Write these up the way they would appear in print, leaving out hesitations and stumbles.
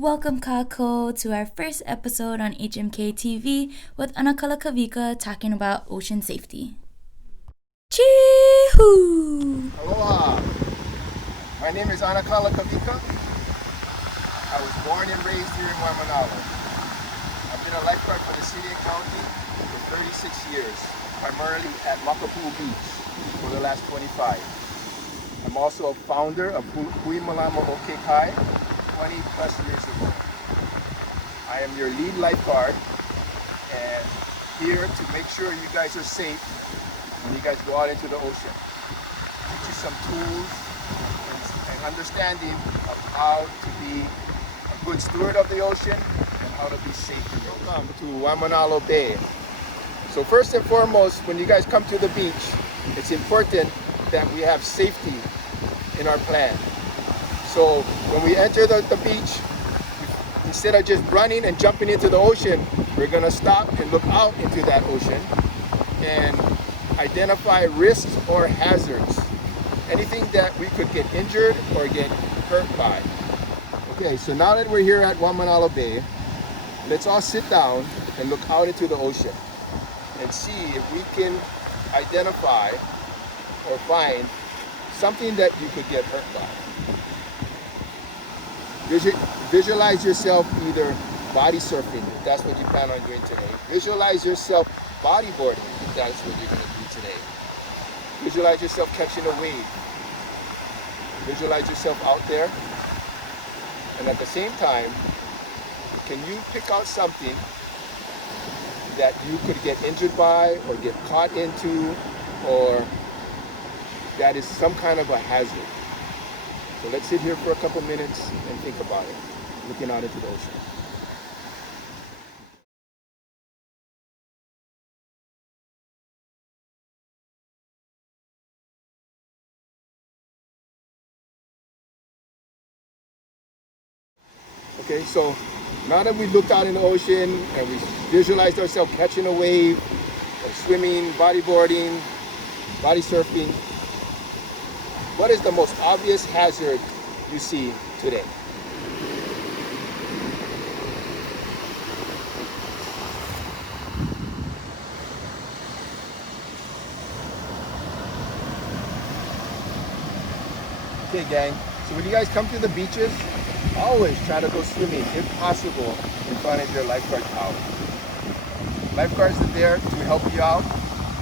Welcome, Kako, to our first episode on HMK TV with ʻAnakala Kawika talking about ocean safety. Chee-hoo! Aloha! My name is ʻAnakala Kawika. I was born and raised here in Waimanalo. I've been a lifeguard for the city and county for 36 years, primarily at Makapu'u Beach for the last 25. I'm also a founder of Hui Malama o Ke Kai 20 plus years ago. I am your lead lifeguard and here to make sure you guys are safe when you guys go out into the ocean. Teach you some tools and understanding of how to be a good steward of the ocean and how to be safe. Welcome to Waimanalo Bay. So first and foremost, when you guys come to the beach, it's important that we have safety in our plan. So when we enter the beach, instead of just running and jumping into the ocean, we're going to stop and look out into that ocean and identify risks or hazards. Anything that we could get injured or get hurt by. Okay, so now that we're here at Waimanalo Bay, let's all sit down and look out into the ocean and see if we can identify or find something that you could get hurt by. Visualize yourself either body surfing, if that's what you plan on doing today. Visualize yourself bodyboarding, if that's what you're going to do today. Visualize yourself catching a wave. Visualize yourself out there. And at the same time, can you pick out something that you could get injured by or get caught into, or that is some kind of a hazard? So let's sit here for a couple minutes and think about it, looking out into the ocean. Okay, so now that we looked out in the ocean and we visualized ourselves catching a wave, or swimming, bodyboarding, body surfing, what is the most obvious hazard you see today? Okay, gang, so when you guys come to the beaches, always try to go swimming, if possible, in front of your lifeguard tower. Lifeguards are there to help you out.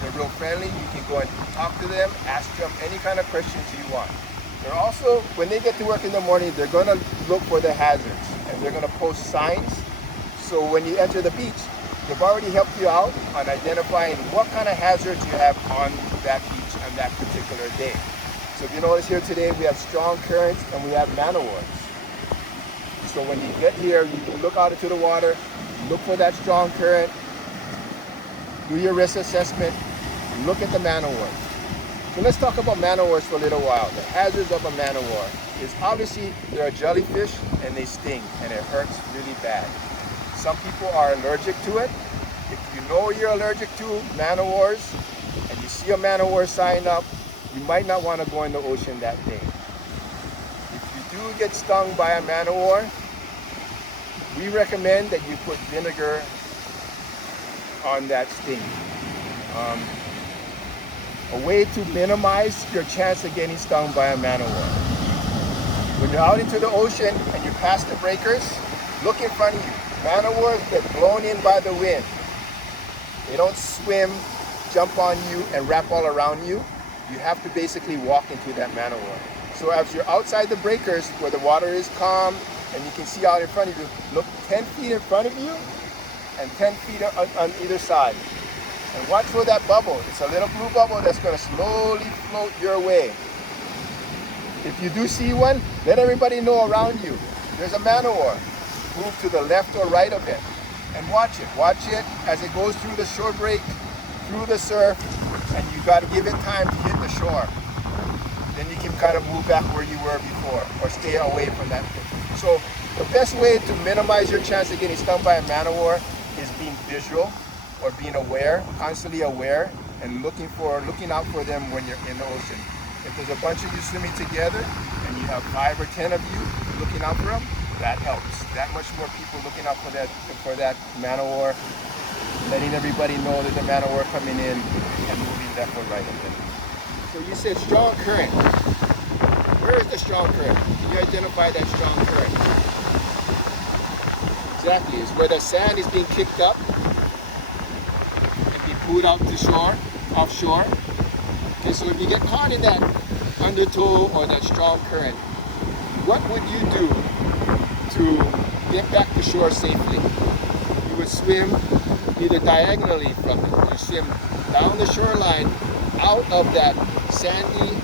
They're real friendly. You can go and talk to them, ask them any kind of questions you want. They're also, when they get to work in the morning, they're going to look for the hazards and they're going to post signs. So when you enter the beach, they've already helped you out on identifying what kind of hazards you have on that beach on that particular day. So if you notice here today, we have strong currents and we have man-o-wars. So when you get here, you can look out into the water, look for that strong current, do your risk assessment, look at the man-o-wars. So let's talk about man-o-wars for a little while. The hazards of a man-o-war is obviously they're a jellyfish and they sting and it hurts really bad. Some people are allergic to it. If you know you're allergic to man-o-wars and you see a man-o-war sign up, you might not want to go in the ocean that day. If you do get stung by a man-o-war, we recommend that you put vinegar on that sting. A way to minimize your chance of getting stung by a man-o-war. When you're out into the ocean and you pass the breakers, look in front of you. Man-o-wars get blown in by the wind. They don't swim, jump on you, and wrap all around you. You have to basically walk into that man-o-war. So as you're outside the breakers where the water is calm and you can see out in front of you, look 10 feet in front of you and 10 feet on either side. And watch for that bubble. It's a little blue bubble that's going to slowly float your way. If you do see one, let everybody know around you. There's a man-o-war. Move to the left or right of it and watch it. Watch it as it goes through the shore break, through the surf, and you got to give it time to hit the shore. Then you can kind of move back where you were before or stay away from that. So the best way to minimize your chance of getting stung by a man-o-war is being visual or being aware, constantly aware, and looking out for them when you're in the ocean. If there's a bunch of you swimming together and you have 5 or 10 of you looking out for them, that helps. That much more people looking out for that man-o-war, letting everybody know that the man-o-war coming in and moving left or right of it. So you said strong current. Where is the strong current? Can you identify that strong current? Exactly, it's where the sand is being kicked up and be pulled out to shore, offshore. Okay, so if you get caught in that undertow or that strong current, what would you do to get back to shore safely? You would swim either diagonally from it. You swim down the shoreline out of that sandy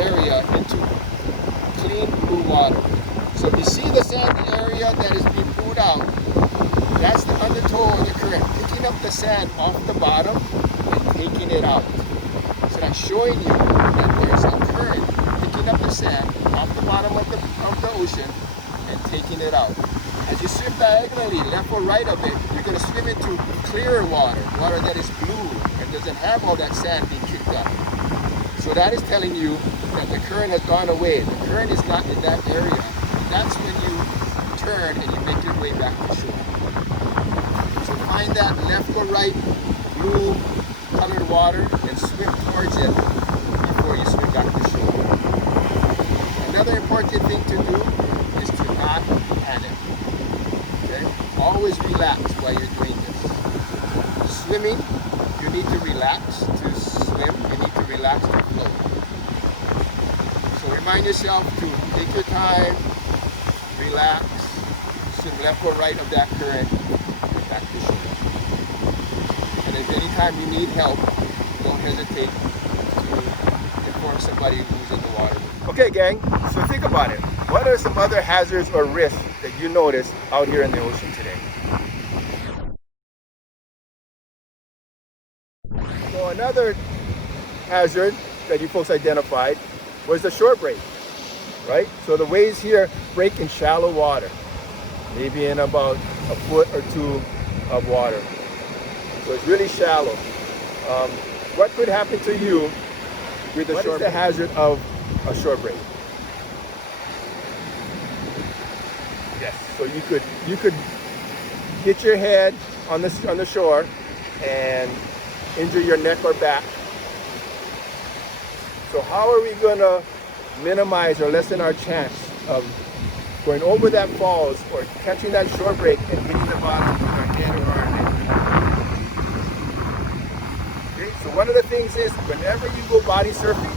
area into clean blue water. So if you see the sandy area that is being pulled out, that's the undertow of the current, picking up the sand off the bottom and taking it out. So that's showing you that there's a current picking up the sand off the bottom of the ocean and taking it out. As you swim diagonally, left or right of it, you're going to swim into clearer water, water that is blue and doesn't have all that sand being kicked up. So that is telling you that the current has gone away. The current is not in that area. That's when you turn and you make your way back to shore. So find that left or right blue colored water and swim towards it before you swim back to shore. Another important thing to do is to not panic. Okay? Always relax while you're doing this. Swimming, you need to relax. To swim, you need to relax to float. So remind yourself to take your time, relax, swim left or right of that current, and back to shore. And if any time you need help, don't hesitate to inform somebody who's in the water. Okay, gang, so think about it. What are some other hazards or risks that you notice out here in the ocean today? So another hazard that you folks identified was the shore break, right? So the waves here break in shallow water, maybe in about a foot or two of water. So it's really shallow. What could happen to you with the shore break? What is the hazard of a shore break? Yes. So you could hit your head on the shore and injure your neck or back. So how are we going to minimize or lessen our chance of going over that falls or catching that shore break and hitting the bottom with our head or our neck? Okay, so one of the things is whenever you go body surfing,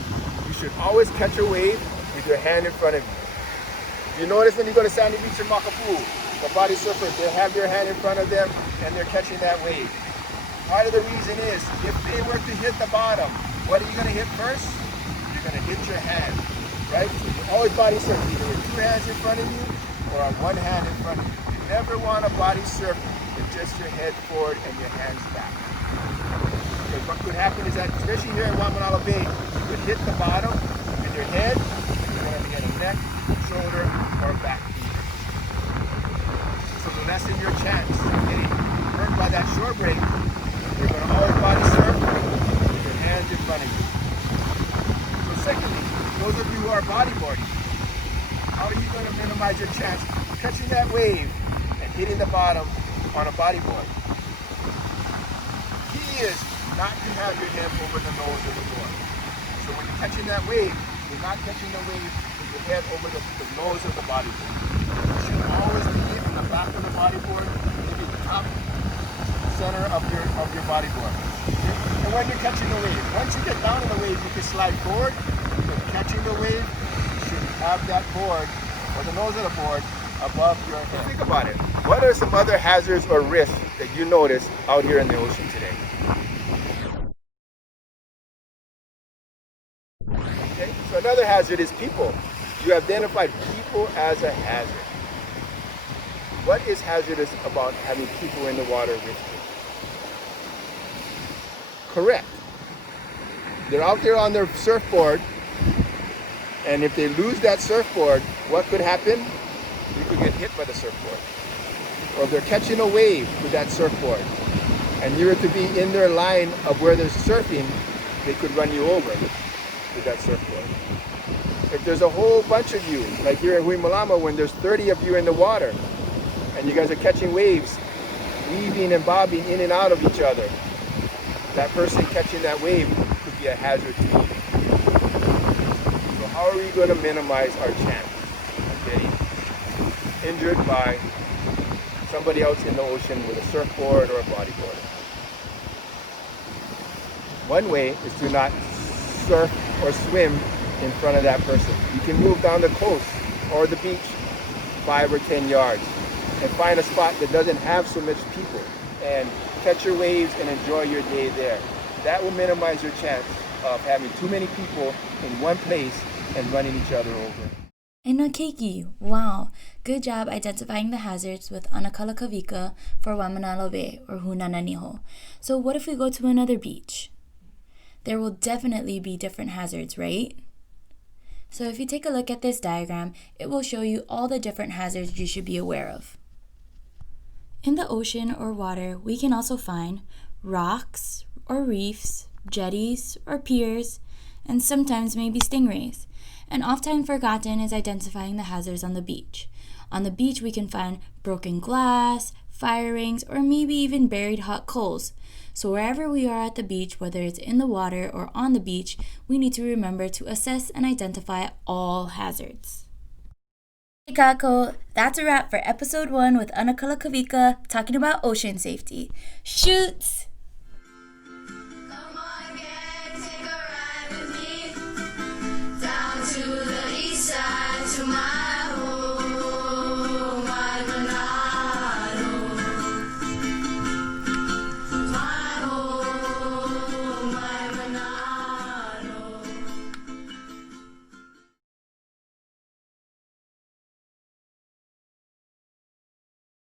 you should always catch a wave with your hand in front of you. You notice when you go to Sandy Beach or Makapu, the body surfers, they have their hand in front of them and they're catching that wave. Part of the reason is if they were to hit the bottom, what are you going to hit first? You're going to hit your hand, right? So you always body surf either with two hands in front of you or on one hand in front of you. You never want to body surf with just your head forward and your hands back. Because what could happen is that, especially here in Waimanalo Bay, you could hit the bottom with your head, you're going to get a neck, shoulder, or back injury. So to lessen your chance of getting hurt by that shore break, you're going to always body surf with your hands in front of you. So secondly, those of you who are bodyboarding, how are you going to minimize your chance of catching that wave and hitting the bottom on a bodyboard? Key is not to have your head over the nose of the board. So when you're catching that wave, you're not catching the wave with your head over the nose of the bodyboard. You should always be hitting the back of the bodyboard, maybe the top center of your bodyboard. Okay? And when you're catching the wave, once you get down in the wave, you can slide forward. But catching the wave, you should have that board or the nose of the board above your head. Think about it. What are some other hazards or risks that you notice out here in the ocean today? Okay, so another hazard is people. You identified people as a hazard. What is hazardous about having people in the water with you? Correct. They're out there on their surfboard, and if they lose that surfboard, what could happen? You could get hit by the surfboard. Or if they're catching a wave with that surfboard, and you were to be in their line of where they're surfing, they could run you over with that surfboard. If there's a whole bunch of you, like here in Huimalama, when there's 30 of you in the water, and you guys are catching waves, weaving and bobbing in and out of each other, that person catching that wave could be a hazard to you. So how are we going to minimize our chance of getting injured by somebody else in the ocean with a surfboard or a bodyboard? One way is to not surf or swim in front of that person. You can move down the coast or the beach 5 or 10 yards and find a spot that doesn't have so much people and catch your waves and enjoy your day there. That will minimize your chance of having too many people in one place and running each other over. And a keiki, wow, good job identifying the hazards with ʻAnakala Kawika for Waimanalo Bay or Hunananiho. So what if we go to another beach? There will definitely be different hazards, right? So if you take a look at this diagram, it will show you all the different hazards you should be aware of. In the ocean or water, we can also find rocks or reefs, jetties or piers, and sometimes maybe stingrays. And often forgotten is identifying the hazards on the beach. On the beach, we can find broken glass, fire rings, or maybe even buried hot coals. So wherever we are at the beach, whether it's in the water or on the beach, we need to remember to assess and identify all hazards. Hey Kako, that's a wrap for episode 1 with ʻAnakala Kawika talking about ocean safety. Shoots!